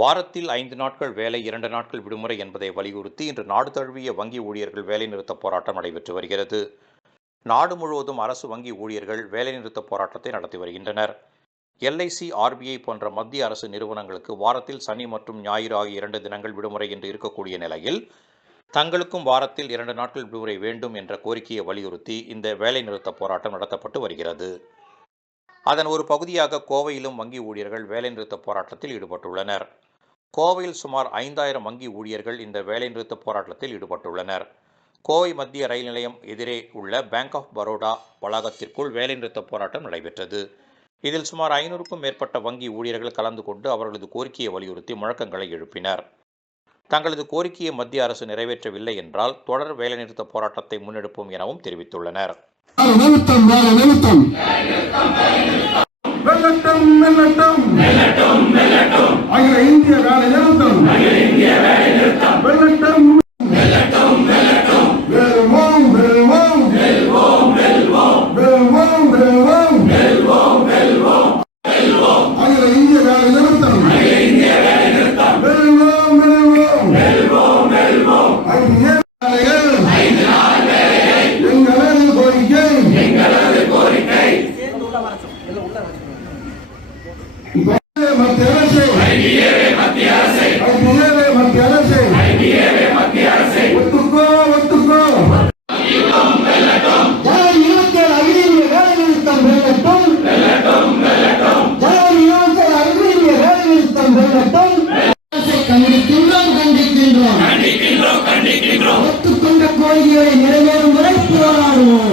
வாரத்தில் ஐந்து நாட்கள் வேலை இரண்டு நாட்கள் விடுமுறை என்பதை வலியுறுத்தி இன்று நாடு தழுவிய வங்கி ஊழியர்கள் வேலைநிறுத்த போராட்டம் நடைபெற்று வருகிறது. நாடு முழுவதும் அரசு வங்கி ஊழியர்கள் வேலைநிறுத்த போராட்டத்தை நடத்தி வருகின்றனர். எல்ஐசி ஆர்பிஐ போன்ற மத்திய அரசு நிறுவனங்களுக்கு வாரத்தில் சனி மற்றும் ஞாயிறு ஆகிய இரண்டு தினங்கள் விடுமுறை என்று இருக்கக்கூடிய நிலையில் தங்களுக்கும் வாரத்தில் இரண்டு நாட்கள் விடுமுறை வேண்டும் என்ற கோரிக்கையை வலியுறுத்தி இந்த வேலைநிறுத்த போராட்டம் நடத்தப்பட்டு வருகிறது. அதன் ஒரு பகுதியாக கோவையிலும் வங்கி ஊழியர்கள் வேலைநிறுத்த போராட்டத்தில் ஈடுபட்டுள்ளனர். கோவையில் சுமார் ஐந்தாயிரம் வங்கி ஊழியர்கள் இந்த வேலைநிறுத்த போராட்டத்தில் ஈடுபட்டுள்ளனர். கோவை மத்திய ரயில் நிலையம் எதிரே உள்ள பேங்க் ஆஃப் பரோடா வளாகத்திற்குள் வேலைநிறுத்த போராட்டம் நடைபெற்றது. இதில் சுமார் ஐநூறுக்கும் மேற்பட்ட வங்கி ஊழியர்கள் கலந்து கொண்டு அவர்களது கோரிக்கையை வலியுறுத்தி முழக்கங்களை எழுப்பினர். தங்களது கோரிக்கையை மத்திய அரசு நிறைவேற்றவில்லை என்றால் தொடர் வேலைநிறுத்த போராட்டத்தை முன்னெடுப்போம் எனவும் தெரிவித்துள்ளனர். கண்டிக்கின்றோம். ஒத்துக்கொண்ட கோரிக்கைகளை நிறைவேறும் வரை போராடுவோம்.